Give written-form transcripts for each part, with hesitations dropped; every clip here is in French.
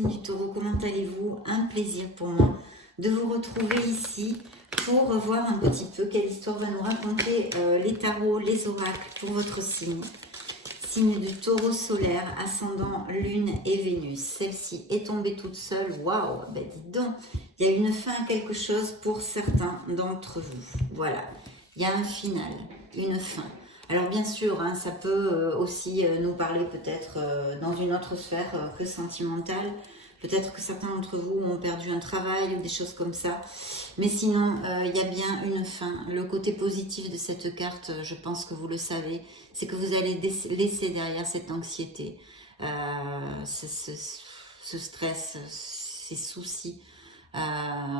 signe du Taureau, comment allez-vous? Un plaisir pour moi de vous retrouver ici pour voir un petit peu quelle histoire va nous raconter les tarots, les oracles pour votre signe. Signe du Taureau solaire, ascendant Lune et Vénus. Celle-ci est tombée toute seule. Waouh, ben dites donc, il y a une fin à quelque chose pour certains d'entre vous. Voilà, il y a un final, une fin. Alors bien sûr, hein, ça peut aussi nous parler peut-être dans une autre sphère que sentimentale. Peut-être que certains d'entre vous ont perdu un travail ou des choses comme ça. Mais sinon, il y a bien une fin. Le côté positif de cette carte, je pense que vous le savez, c'est que vous allez laisser derrière cette anxiété, ce stress, ces soucis.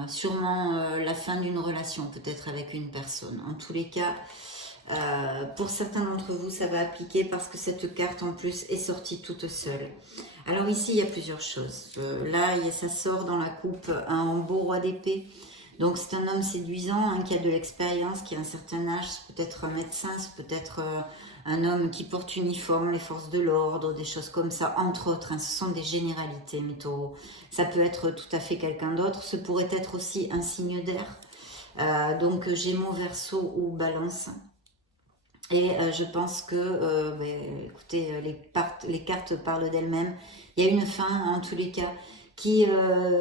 Sûrement la fin d'une relation, peut-être avec une personne. En tous les cas, pour certains d'entre vous, ça va appliquer parce que cette carte en plus est sortie toute seule. Alors ici, il y a plusieurs choses. Là, ça sort dans la coupe un beau roi d'épée. Donc c'est un homme séduisant hein, qui a de l'expérience, qui a un certain âge, c'est peut-être un médecin, c'est peut-être un homme qui porte uniforme, les forces de l'ordre, des choses comme ça, entre autres. Hein, ce sont des généralités, mes taureaux. Ça peut être tout à fait quelqu'un d'autre. Ce pourrait être aussi un signe d'air. Donc Gémeaux, Verseau ou Balance. Et je pense que, écoutez, les cartes parlent d'elles-mêmes. Il y a une fin, en tous les cas, qui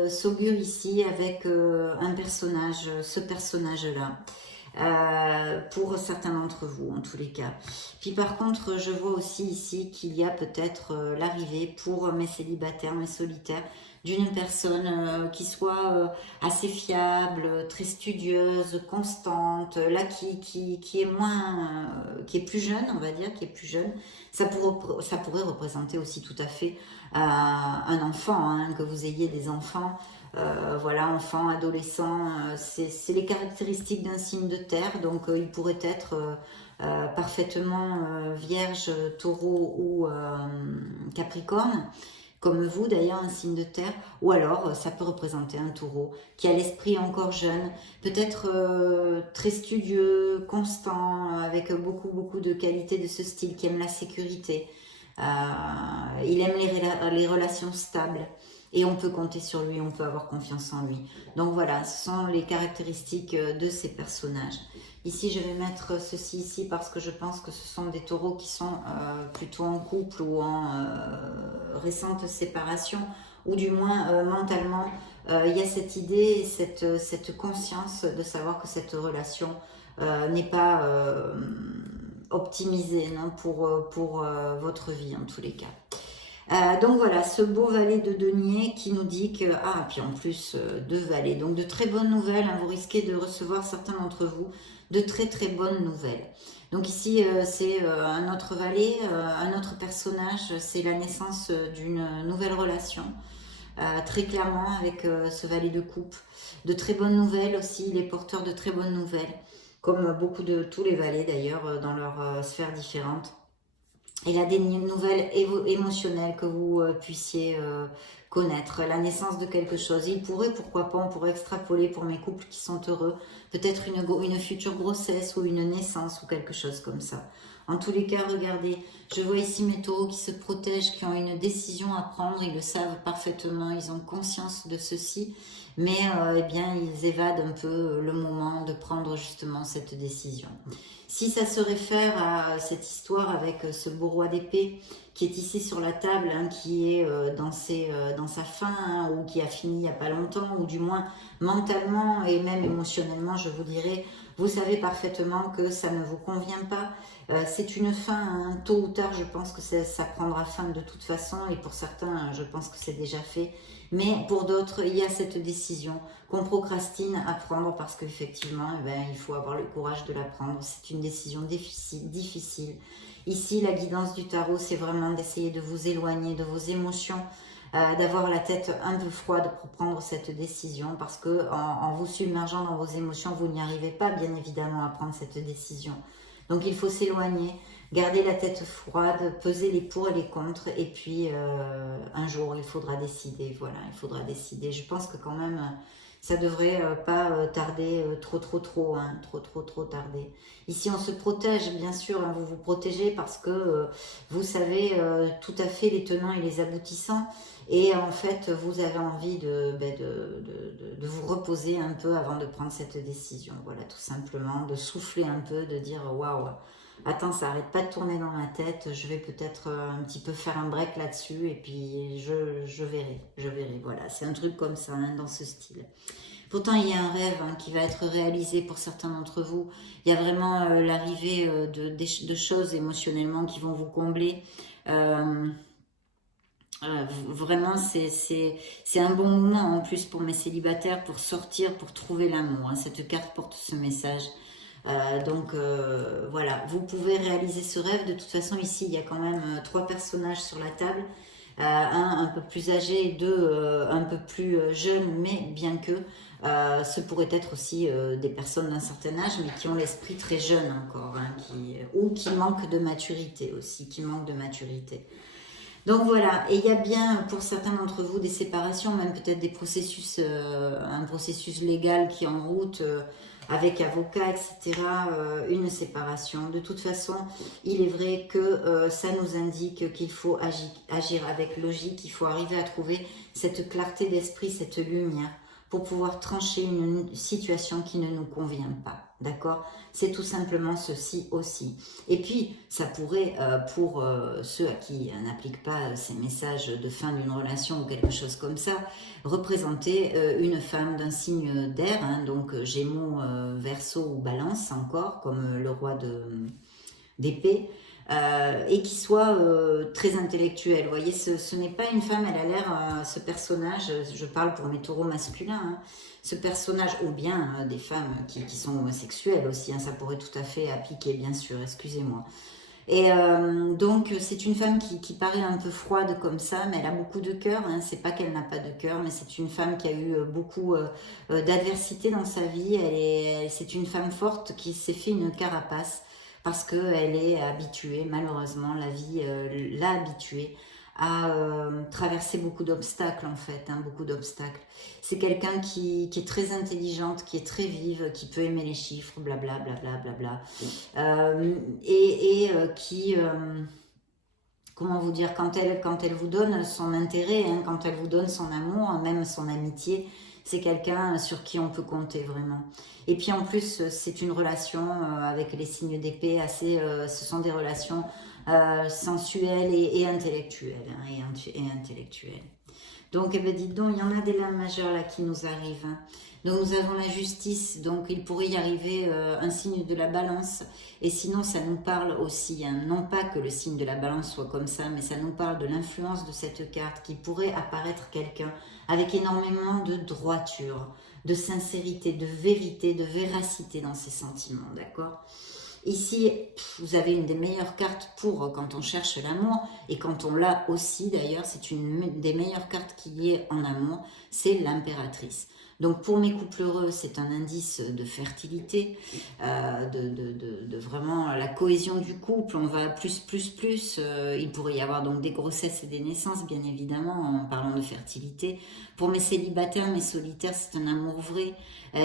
s'augure ici avec un personnage, ce personnage-là. Pour certains d'entre vous, en tous les cas. Puis par contre, je vois aussi ici qu'il y a peut-être l'arrivée pour mes célibataires, mes solitaires, d'une personne qui soit assez fiable, très studieuse, constante, là qui est moins, qui est plus jeune, on va dire, qui est plus jeune. Ça pourrait représenter aussi tout à fait un enfant, hein, que vous ayez des enfants. Voilà, enfant, adolescent, c'est les caractéristiques d'un signe de terre, donc il pourrait être parfaitement vierge, taureau ou capricorne, comme vous d'ailleurs, un signe de terre, ou alors ça peut représenter un taureau qui a l'esprit encore jeune, peut-être très studieux, constant, avec beaucoup de qualités de ce style, qui aime la sécurité, il aime les relations stables. Et on peut compter sur lui, on peut avoir confiance en lui. Donc voilà, ce sont les caractéristiques de ces personnages. Ici, je vais mettre ceci ici parce que je pense que ce sont des taureaux qui sont plutôt en couple ou en récente séparation, ou du moins mentalement, il y a cette idée, cette conscience de savoir que cette relation n'est pas optimisée non, pour votre vie en tous les cas. Donc voilà, ce beau valet de denier qui nous dit que... Ah, puis en plus, deux valets. Donc de très bonnes nouvelles, hein, vous risquez de recevoir, certains d'entre vous, de très bonnes nouvelles. Donc ici, c'est un autre valet, un autre personnage, c'est la naissance d'une nouvelle relation. Très clairement, avec ce valet de coupe. De très bonnes nouvelles aussi, il est porteur de très bonnes nouvelles. Comme beaucoup de tous les valets d'ailleurs, dans leurs sphères différentes. Il a des nouvelles émotionnelles que vous puissiez connaître, la naissance de quelque chose. Il pourrait, pourquoi pas, on pourrait extrapoler pour mes couples qui sont heureux, peut-être une future grossesse ou une naissance ou quelque chose comme ça. En tous les cas, regardez, je vois ici mes taureaux qui se protègent, qui ont une décision à prendre, ils le savent parfaitement, ils ont conscience de ceci, mais eh bien, ils évadent un peu le moment de prendre justement cette décision. Si ça se réfère à cette histoire avec ce beau roi d'épée qui est ici sur la table, hein, qui est dans sa fin, hein, ou qui a fini il n'y a pas longtemps, ou du moins mentalement et même émotionnellement, je vous dirais, vous savez parfaitement que ça ne vous convient pas. C'est une fin, hein, tôt ou tard, je pense que ça prendra fin de toute façon, et pour certains, je pense que c'est déjà fait. Mais pour d'autres, il y a cette décision qu'on procrastine à prendre parce qu'effectivement, eh ben, il faut avoir le courage de la prendre. C'est une décision difficile. Ici, la guidance du tarot, c'est vraiment d'essayer de vous éloigner de vos émotions, d'avoir la tête un peu froide pour prendre cette décision, parce que en vous submergeant dans vos émotions, vous n'y arrivez pas bien évidemment à prendre cette décision. Donc il faut s'éloigner, garder la tête froide, peser les pour et les contre, et puis un jour il faudra décider. Voilà, il faudra décider. Je pense que quand même Ça devrait pas tarder trop, hein, trop tarder. Ici, on se protège, bien sûr, hein, vous vous protégez parce que vous savez tout à fait les tenants et les aboutissants. Et en fait, vous avez envie de vous reposer un peu avant de prendre cette décision. Voilà, tout simplement, de souffler un peu, de dire waouh, attends, ça arrête pas de tourner dans ma tête, je vais peut-être un petit peu faire un break là-dessus et puis je verrai, voilà, c'est un truc comme ça, hein, dans ce style. Pourtant, il y a un rêve hein, qui va être réalisé pour certains d'entre vous. Il y a vraiment l'arrivée de choses émotionnellement qui vont vous combler. Euh, Vraiment, c'est un bon moment en plus pour mes célibataires pour sortir, pour trouver l'amour, hein. Cette carte porte ce message. Voilà, vous pouvez réaliser ce rêve. De toute façon, ici, il y a quand même trois personnages sur la table. Un peu plus âgé et deux un peu plus jeunes, mais bien que ce pourrait être aussi des personnes d'un certain âge, mais qui ont l'esprit très jeune encore, hein, ou qui manquent de maturité aussi, qui manquent de maturité. Donc voilà, et il y a bien pour certains d'entre vous des séparations, même peut-être des processus, un processus légal qui est en route avec avocat, etc. Une séparation. De toute façon, il est vrai que ça nous indique qu'il faut agir avec logique, il faut arriver à trouver cette clarté d'esprit, cette lumière pour pouvoir trancher une situation qui ne nous convient pas. D'accord? C'est tout simplement ceci aussi. Et puis, ça pourrait, pour ceux à qui n'appliquent pas ces messages de fin d'une relation ou quelque chose comme ça, représenter une femme d'un signe d'air, hein, donc Gémeaux, Verseau ou Balance encore, comme le roi d'épée, et qui soit très intellectuelle. Vous voyez, ce n'est pas une femme, elle a l'air, ce personnage, je parle pour mes taureaux masculins, hein, ce personnage, ou bien des femmes qui sont homosexuelles aussi, hein, ça pourrait tout à fait appliquer, bien sûr, excusez-moi. Et donc, c'est une femme qui paraît un peu froide comme ça, mais elle a beaucoup de cœur, hein. C'est pas qu'elle n'a pas de cœur, mais c'est une femme qui a eu beaucoup d'adversité dans sa vie. C'est une femme forte qui s'est fait une carapace parce qu'elle est habituée, malheureusement, la vie l'a habituée à traverser beaucoup d'obstacles en fait, hein, beaucoup d'obstacles. C'est quelqu'un qui est très intelligente, qui est très vive, qui peut aimer les chiffres, blablabla, blablabla, qui, comment vous dire, quand elle vous donne son intérêt, hein, quand elle vous donne son amour, même son amitié, c'est quelqu'un sur qui on peut compter vraiment. Et puis en plus, c'est une relation avec les signes d'épée assez, ce sont des relations sensuelles et intellectuelles, hein, et intellectuelles. Donc, eh ben, dites donc, il y en a des lames majeures là qui nous arrivent, hein. Donc, nous avons la justice, donc il pourrait y arriver un signe de la balance. Et sinon, ça nous parle aussi, hein, non pas que le signe de la balance soit comme ça, mais ça nous parle de l'influence de cette carte qui pourrait apparaître quelqu'un avec énormément de droiture, de sincérité, de vérité, de véracité dans ses sentiments, d'accord ? Ici, vous avez une des meilleures cartes pour quand on cherche l'amour, et quand on l'a aussi d'ailleurs, c'est une des meilleures cartes qu'il y ait en amour, c'est l'impératrice. Donc pour mes couples heureux, c'est un indice de fertilité, de vraiment la cohésion du couple. On va plus. Il pourrait y avoir donc des grossesses et des naissances, bien évidemment, en parlant de fertilité. Pour mes célibataires, mes solitaires, c'est un amour vrai.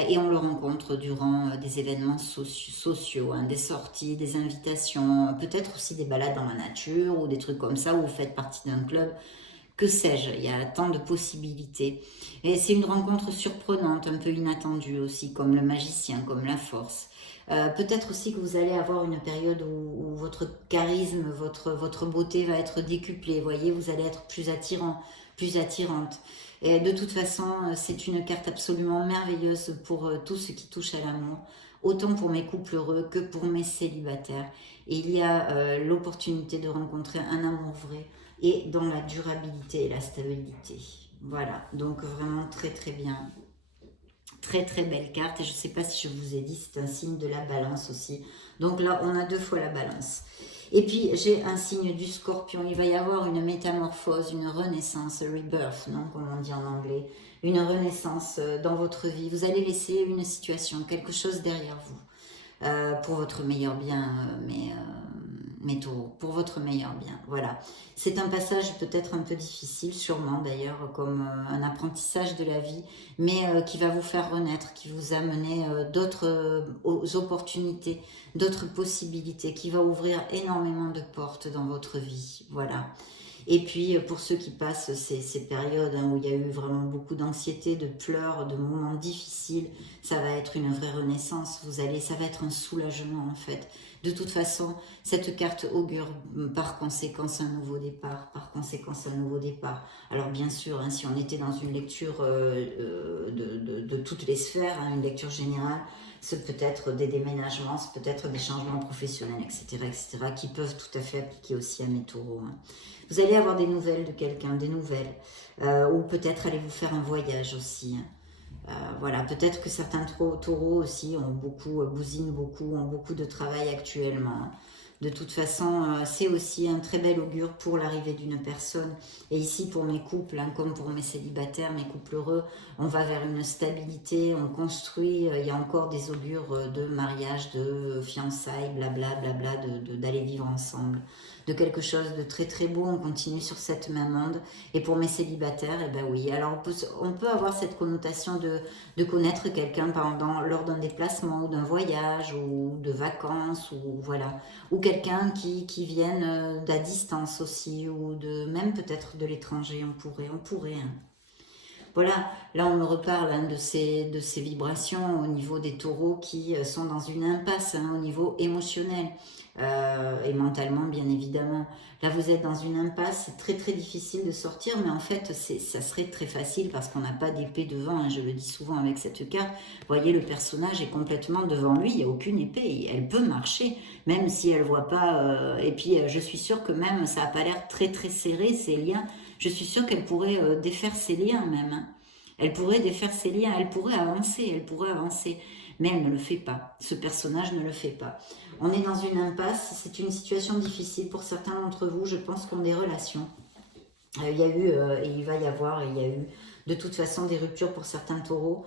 Et on le rencontre durant des événements sociaux, hein, des sorties, des invitations, peut-être aussi des balades dans la nature ou des trucs comme ça où vous faites partie d'un club. Que sais-je, il y a tant de possibilités. Et c'est une rencontre surprenante, un peu inattendue aussi, comme le magicien, comme la force. Peut-être aussi que vous allez avoir une période où votre charisme, votre beauté va être décuplée. Vous voyez, vous allez être plus attirant, plus attirante. Et de toute façon, c'est une carte absolument merveilleuse pour tout ce qui touche à l'amour, autant pour mes couples heureux que pour mes célibataires. Et il y a l'opportunité de rencontrer un amour vrai et dans la durabilité et la stabilité. Voilà, donc vraiment très bien. Très belle carte, et je ne sais pas si je vous ai dit, c'est un signe de la balance aussi. Donc là, on a 2 fois la balance. Et puis, j'ai un signe du scorpion. Il va y avoir une métamorphose, une renaissance, rebirth, non, comme on dit en anglais. Une renaissance dans votre vie. Vous allez laisser une situation, quelque chose derrière vous, pour votre meilleur bien, mes taureaux, pour votre meilleur bien. Voilà. C'est un passage peut-être un peu difficile, sûrement d'ailleurs, comme un apprentissage de la vie, mais qui va vous faire renaître, qui vous amener d'autres opportunités, d'autres possibilités, qui va ouvrir énormément de portes dans votre vie. Voilà. Et puis, pour ceux qui passent ces périodes où il y a eu vraiment beaucoup d'anxiété, de pleurs, de moments difficiles, ça va être une vraie renaissance. Ça va être un soulagement en fait. De toute façon, cette carte augure par conséquence un nouveau départ, Alors bien sûr, hein, si on était dans une lecture de toutes les sphères, hein, une lecture générale, c'est peut-être des déménagements, c'est peut-être des changements professionnels, etc., qui peuvent tout à fait appliquer aussi à mes taureaux. Hein. Vous allez avoir des nouvelles de quelqu'un, ou peut-être allez vous faire un voyage aussi. Voilà, peut-être que certains taureaux aussi bousinent beaucoup, ont beaucoup de travail actuellement. De toute façon, c'est aussi un très bel augure pour l'arrivée d'une personne. Et ici, pour mes couples, hein, comme pour mes célibataires, mes couples heureux, on va vers une stabilité, on construit. Il y a encore des augures de mariage, de fiançailles, blabla, d'aller vivre ensemble. De quelque chose de très très beau, on continue sur cette même onde. Et pour mes célibataires, eh ben oui. Alors on peut avoir cette connotation de connaître quelqu'un lors d'un déplacement ou d'un voyage ou de vacances ou voilà, ou quelqu'un qui vienne d'à distance aussi ou même peut-être de l'étranger, on pourrait. Hein. Voilà, là on me reparle hein, de ces vibrations au niveau des taureaux qui sont dans une impasse hein, au niveau émotionnel et mentalement bien évidemment. Là vous êtes dans une impasse, c'est très très difficile de sortir, mais en fait ça serait très facile parce qu'on n'a pas d'épée devant, hein, je le dis souvent avec cette carte. Vous voyez, le personnage est complètement devant lui, il n'y a aucune épée, elle peut marcher, même si elle ne voit pas, et puis je suis sûre que même ça n'a pas l'air très très serré ces liens. Je suis sûre qu'elle pourrait défaire ses liens même. Hein. Elle pourrait défaire ses liens, elle pourrait avancer. Mais elle ne le fait pas. Ce personnage ne le fait pas. On est dans une impasse, c'est une situation difficile pour certains d'entre vous, je pense, qui ont des relations. Il y a eu, et il va y avoir, et il y a eu de toute façon des ruptures pour certains taureaux.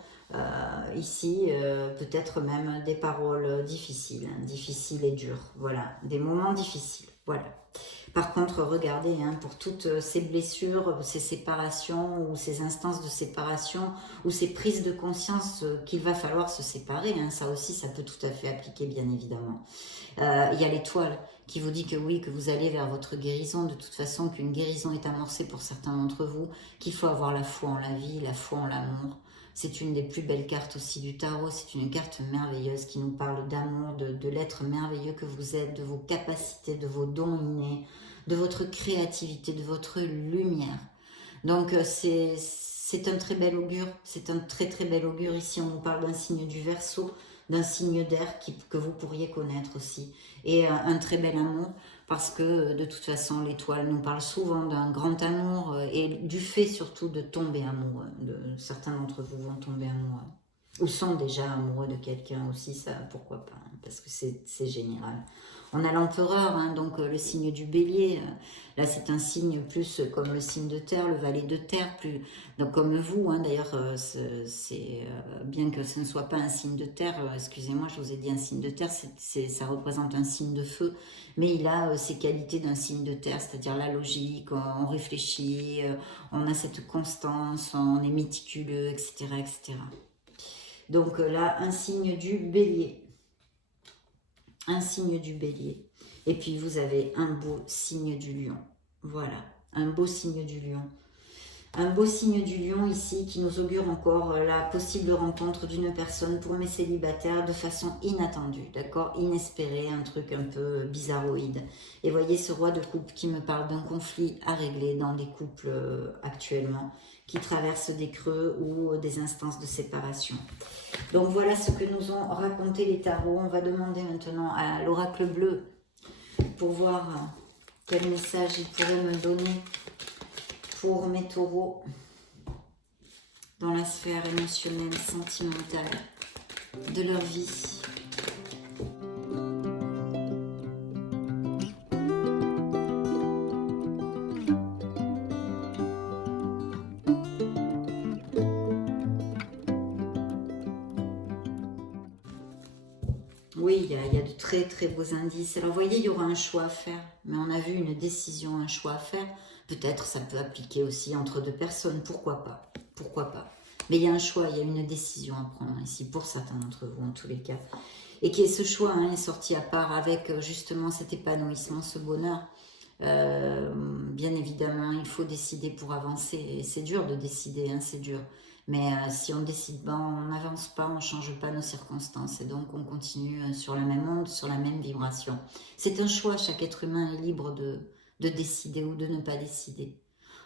Ici, peut-être même des paroles difficiles et dures. Voilà, des moments difficiles. Voilà. Par contre, regardez, hein, pour toutes ces blessures, ces séparations ou ces instances de séparation ou ces prises de conscience qu'il va falloir se séparer, hein, ça aussi, ça peut tout à fait appliquer, bien évidemment. Il y a l'étoile qui vous dit que oui, que vous allez vers votre guérison, de toute façon, qu'une guérison est amorcée pour certains d'entre vous, qu'il faut avoir la foi en la vie, la foi en l'amour. C'est une des plus belles cartes aussi du tarot, c'est une carte merveilleuse qui nous parle d'amour, de l'être merveilleux que vous êtes, de vos capacités, de vos dons innés, de votre créativité, de votre lumière. Donc c'est un très bel augure, c'est un très très bel augure. Ici on nous parle d'un signe du Verseau, d'un signe d'air que vous pourriez connaître aussi. Et un très bel amour, parce que de toute façon l'étoile nous parle souvent d'un grand amour et du fait surtout de tomber amoureux. Certains d'entre vous vont tomber amoureux. Ou sont déjà amoureux de quelqu'un aussi, ça pourquoi pas, hein, parce que c'est général. On a l'empereur, hein, donc le signe du bélier. Là, c'est un signe plus comme le signe de terre, le valet de terre, plus donc comme vous. Hein, d'ailleurs, c'est bien que ce ne soit pas un signe de terre. Excusez-moi, je vous ai dit un signe de terre. Ça représente un signe de feu, mais il a ses qualités d'un signe de terre, c'est-à-dire la logique. On réfléchit, on a cette constance, on est méticuleux, etc., etc. Donc là, un signe du bélier. Un signe du bélier. Et puis vous avez un beau signe du lion. Voilà, un beau signe du lion. Un beau signe du lion ici qui nous augure encore la possible rencontre d'une personne pour mes célibataires de façon inattendue, d'accord, inespérée, un truc un peu bizarroïde. Et voyez ce roi de coupe qui me parle d'un conflit à régler dans les couples actuellement, qui traversent des creux ou des instances de séparation. Donc voilà ce que nous ont raconté les tarots. On va demander maintenant à l'oracle bleu pour voir quel message il pourrait me donner pour mes taureaux dans la sphère émotionnelle, sentimentale de leur vie. Oui, il y a de très très beaux indices. Alors, vous voyez, il y aura un choix à faire. Mais on a vu une décision, un choix à faire. Peut-être ça peut appliquer aussi entre deux personnes. Pourquoi pas? Pourquoi pas? Mais il y a un choix, il y a une décision à prendre ici, pour certains d'entre vous en tous les cas. Et qui est ce choix est sorti à part avec justement cet épanouissement, ce bonheur. Bien évidemment, il faut décider pour avancer. Et c'est dur de décider, c'est dur. Mais si on ne décide pas, on n'avance pas, on ne change pas nos circonstances. Et donc, on continue sur la même onde, sur la même vibration. C'est un choix, chaque être humain est libre de décider ou de ne pas décider.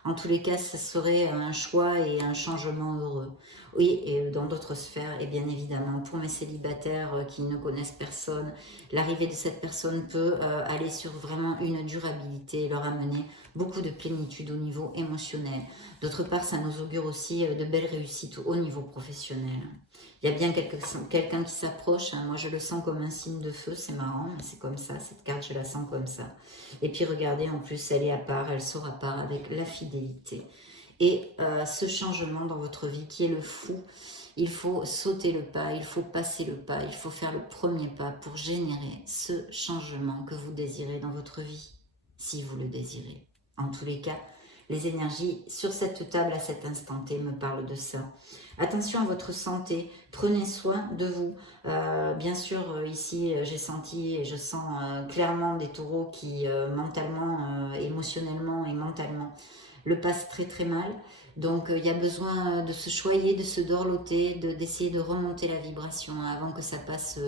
En tous les cas, ça serait un choix et un changement heureux. Oui, et dans d'autres sphères, et bien évidemment, pour mes célibataires qui ne connaissent personne, l'arrivée de cette personne peut aller sur vraiment une durabilité et leur amener beaucoup de plénitude au niveau émotionnel. D'autre part, ça nous augure aussi de belles réussites au niveau professionnel. Il y a bien quelqu'un qui s'approche, moi je le sens comme un signe de feu, c'est marrant, mais c'est comme ça, cette carte je la sens comme ça. Et puis regardez, en plus elle est à part, elle sort à part avec la fidélité. Et ce changement dans votre vie qui est le fou, il faut sauter le pas, il faut passer le pas, il faut faire le premier pas pour générer ce changement que vous désirez dans votre vie, si vous le désirez. En tous les cas, les énergies sur cette table à cet instant T me parlent de ça. Attention à votre santé, prenez soin de vous. Bien sûr, ici, j'ai senti et je sens clairement des taureaux qui, mentalement, émotionnellement et mentalement, le passent très très mal. Donc, il y a besoin de se choyer, de se dorloter, d'essayer de remonter la vibration avant que ça passe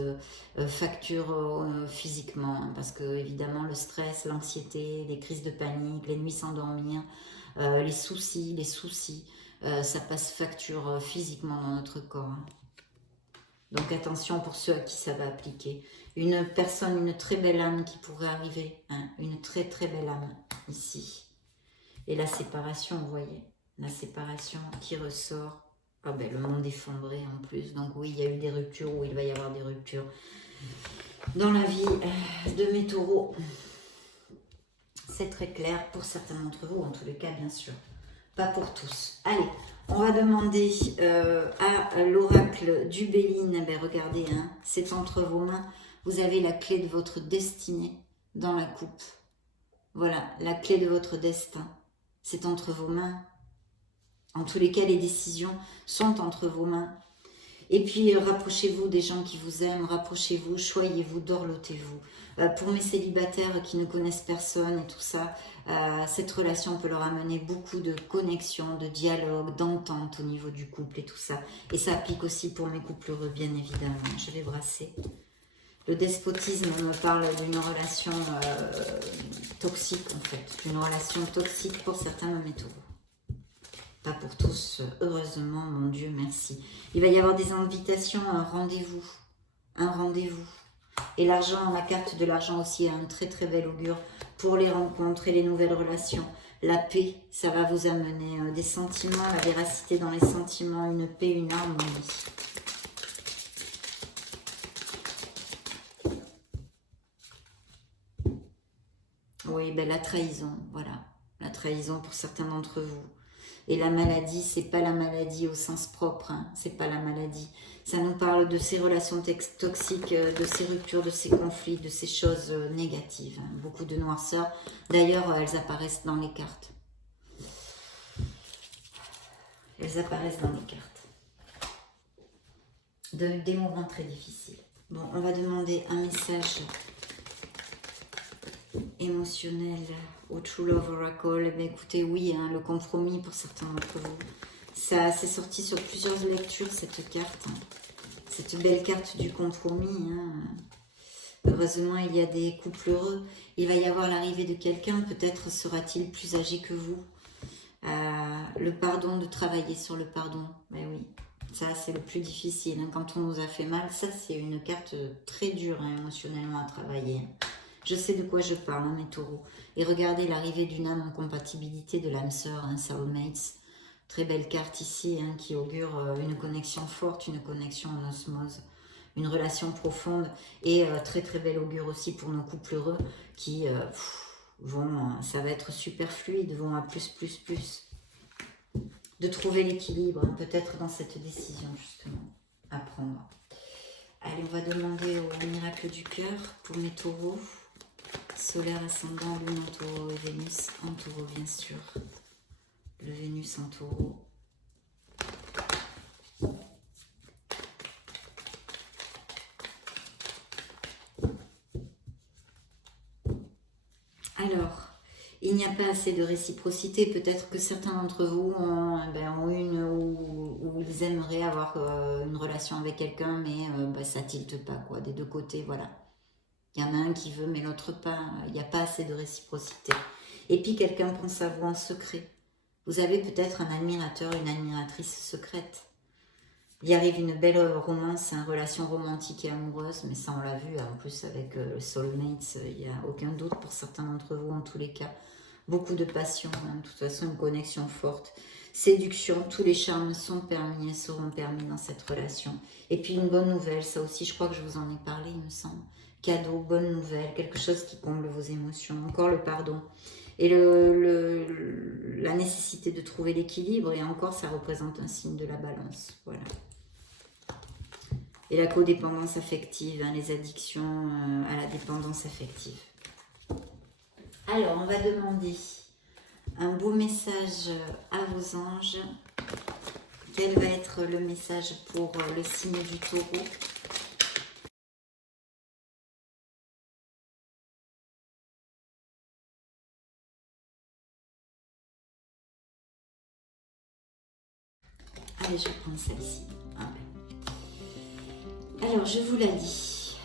facture physiquement. Parce que, évidemment, le stress, l'anxiété, les crises de panique, les nuits sans dormir, les soucis, ça passe facture physiquement dans notre corps. Donc attention pour ceux à qui ça va appliquer. Une personne, une très belle âme qui pourrait arriver, une très très belle âme ici. Et la séparation, vous voyez, la séparation qui ressort. Ah ben, le monde effondré en plus. Donc oui, il y a eu des ruptures, ou il va y avoir des ruptures dans la vie de mes taureaux. C'est très clair pour certains d'entre vous, en tous les cas, bien sûr. Pas pour tous. Allez, on va demander à l'oracle du Béline. Ben, regardez, c'est entre vos mains. Vous avez la clé de votre destinée dans la coupe. Voilà, la clé de votre destin. C'est entre vos mains. En tous les cas, les décisions sont entre vos mains. Et puis, rapprochez-vous des gens qui vous aiment, rapprochez-vous, choyez-vous, dorlotez-vous. Pour mes célibataires qui ne connaissent personne et tout ça, cette relation peut leur amener beaucoup de connexion, de dialogue, d'entente au niveau du couple et tout ça. Et ça applique aussi pour mes couples heureux, bien évidemment. Je vais brasser. Le despotisme me parle d'une relation toxique, en fait. Une relation toxique pour certains de mes taureaux. Pas pour tous, heureusement, mon Dieu, merci. Il va y avoir des invitations à un rendez-vous. Un rendez-vous. Et l'argent, la carte de l'argent aussi a un très très bel augure pour les rencontres et les nouvelles relations. La paix, ça va vous amener des sentiments, la véracité dans les sentiments, une paix, une harmonie. Oui, ben la trahison, voilà. La trahison pour certains d'entre vous. Et la maladie, c'est pas la maladie au sens propre, c'est pas la maladie. Ça nous parle de ces relations toxiques, de ces ruptures, de ces conflits, de ces choses négatives. Beaucoup de noirceur. D'ailleurs, elles apparaissent dans les cartes. Elles apparaissent dans les cartes. Des moments très difficiles. Bon, on va demander un message émotionnel au True Love Oracle. Eh bien, écoutez, oui, le compromis pour certains d'entre vous. Ça s'est sorti sur plusieurs lectures, cette carte. Cette belle carte du compromis. Heureusement, il y a des couples heureux. Il va y avoir l'arrivée de quelqu'un. Peut-être sera-t-il plus âgé que vous. Le pardon, de travailler sur le pardon. Ben oui, ça, c'est le plus difficile. Quand on nous a fait mal, ça, c'est une carte très dure émotionnellement à travailler. Je sais de quoi je parle, mes taureaux. Et regardez l'arrivée d'une âme en compatibilité de l'âme sœur, soulmates. Très belle carte ici, qui augure une connexion forte, une connexion en osmose, une relation profonde. Et très très belle augure aussi pour nos couples heureux qui vont, ça va être super fluide, vont à plus. De trouver l'équilibre, peut-être dans cette décision justement, à prendre. Allez, on va demander au miracle du cœur pour mes taureaux. Solaire, ascendant, lune en taureau et Vénus en taureau, bien sûr. Le Vénus en taureau. Alors, il n'y a pas assez de réciprocité. Peut-être que certains d'entre vous ont une où ils aimeraient avoir une relation avec quelqu'un, mais ça tilte pas, quoi. Des deux côtés, voilà. Il y en a un qui veut, mais l'autre pas. Il n'y a pas assez de réciprocité. Et puis, quelqu'un pense à vous en secret. Vous avez peut-être un admirateur, une admiratrice secrète. Il arrive une belle romance, une relation romantique et amoureuse, mais ça on l'a vu, en plus avec le soulmate, il n'y a aucun doute pour certains d'entre vous en tous les cas. Beaucoup de passion, hein, de toute façon une connexion forte. Séduction, tous les charmes sont permis et seront permis dans cette relation. Et puis une bonne nouvelle, ça aussi je crois que je vous en ai parlé il me semble. Cadeau, bonne nouvelle, quelque chose qui comble vos émotions. Encore le pardon. Et la nécessité de trouver l'équilibre, et encore ça représente un signe de la balance. Voilà. Et la codépendance affective, hein, les addictions à la dépendance affective. Alors, on va demander un beau message à vos anges. Quel va être le message pour le signe du taureau ? Allez, je vais prendre celle-ci. Ah ouais. Alors, je vous l'ai dit.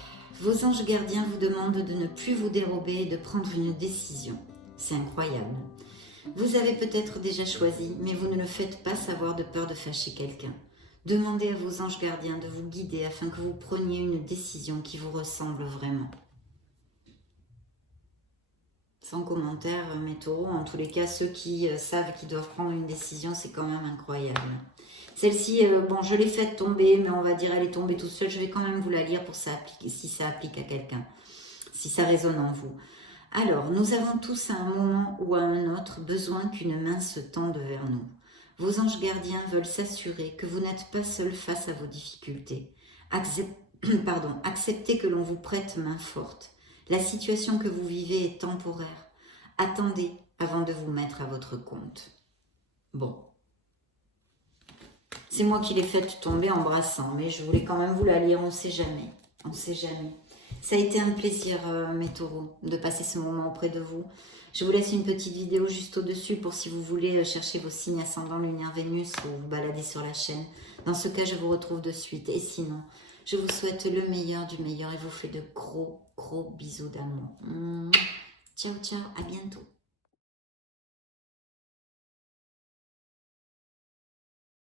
Vos anges gardiens vous demandent de ne plus vous dérober et de prendre une décision. C'est incroyable. Vous avez peut-être déjà choisi, mais vous ne le faites pas savoir de peur de fâcher quelqu'un. Demandez à vos anges gardiens de vous guider afin que vous preniez une décision qui vous ressemble vraiment. Sans commentaire, mes taureaux, en tous les cas, ceux qui savent qu'ils doivent prendre une décision, c'est quand même incroyable. Celle-ci, bon, je l'ai faite tomber, mais on va dire elle est tombée toute seule. Je vais quand même vous la lire pour ça, si ça applique à quelqu'un, si ça résonne en vous. Alors, nous avons tous à un moment ou à un autre besoin qu'une main se tende vers nous. Vos anges gardiens veulent s'assurer que vous n'êtes pas seul face à vos difficultés. Acceptez que l'on vous prête main forte. La situation que vous vivez est temporaire. Attendez avant de vous mettre à votre compte. Bon. C'est moi qui l'ai faite tomber en brassant, mais je voulais quand même vous la lire, on ne sait jamais. On ne sait jamais. Ça a été un plaisir, mes taureaux, de passer ce moment auprès de vous. Je vous laisse une petite vidéo juste au-dessus pour si vous voulez chercher vos signes ascendants lunaire Vénus ou vous balader sur la chaîne. Dans ce cas, je vous retrouve de suite. Et sinon, je vous souhaite le meilleur du meilleur et vous fais de gros, gros bisous d'amour. Ciao, ciao, à bientôt.